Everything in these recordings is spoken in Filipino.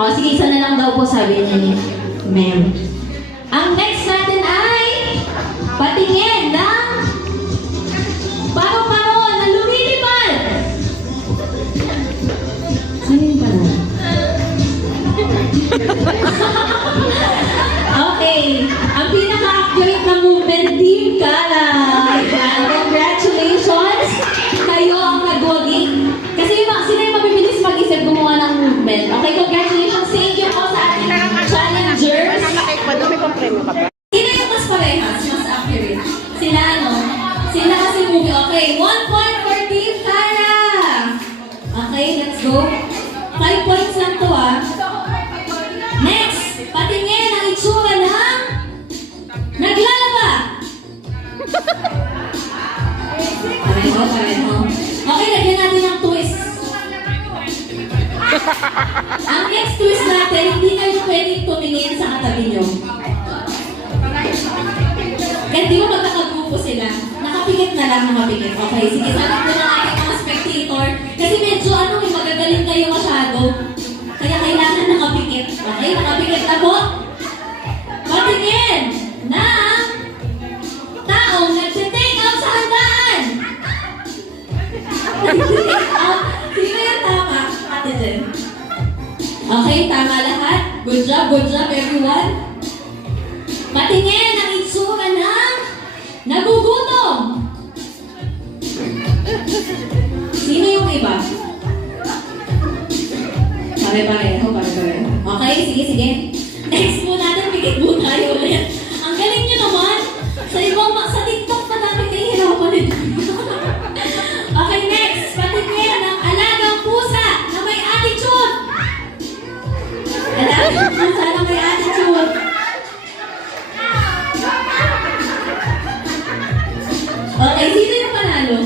O, sige, isa na lang daw po sabi ni Ma'am. Ang next natin ay patingin ng paro-paro na lumilipad. Sino yung paro? Okay. Ang pinaka-accurate na movement, Team Kala. Congratulations! Kayo ang nag-wagi. Kasi sino yung mabibilis mag-isip gumawa ng movement? Okay, congratulations. Thank you po sa ating challengers. Sino yung mas parehas, mas accurate? Sila, no? Sila kasi movie. Okay, 1 point for Team Kala. Okay, let's go. 5 points lang to, ah. Next, patingin ang itsura ng naglalaba. Pareho. Okay, lagyan natin ng twist. Ang next twist natin, hindi kayo pwedeng tumingin sa katabi nyo. Kaya di ba magkakagrupo sila? Nakapikit na lang, nakapikit. Okay, sige, sabi ko ng aking mga spectator. Kasi medyo magagaling kayo masyado. Kaya kailangan nakapikit. Okay, nakapikit na po. Patingin ng taong nag-take out sa handaan. Nag-take out. Sino yung tama? Ate Jen. Okay, tama lahat. Good job everyone. Patingin ang itsura ng nagugutom. Sino yung iba? Pare-pareho. Okay, sige. Next po natin, pikit po tayo ulit. Ang galing nyo naman. Sa TikTok pa namin nahihirapan ito. Okay, next. Patingin ng alagang pusa na may attitude. Alagang pusa na may attitude. Okay, sino yung panalo?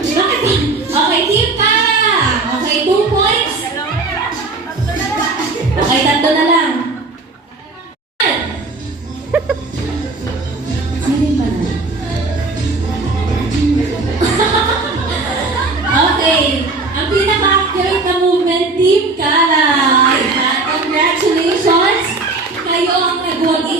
Bakit? Okay, Team Kara. Okay, 2 points. Okay, 3 na lang. Sino yung panalo? Okay, ang pinaka-accurate na movement, Team Kara. Congratulations! Kayo ang nagwagi.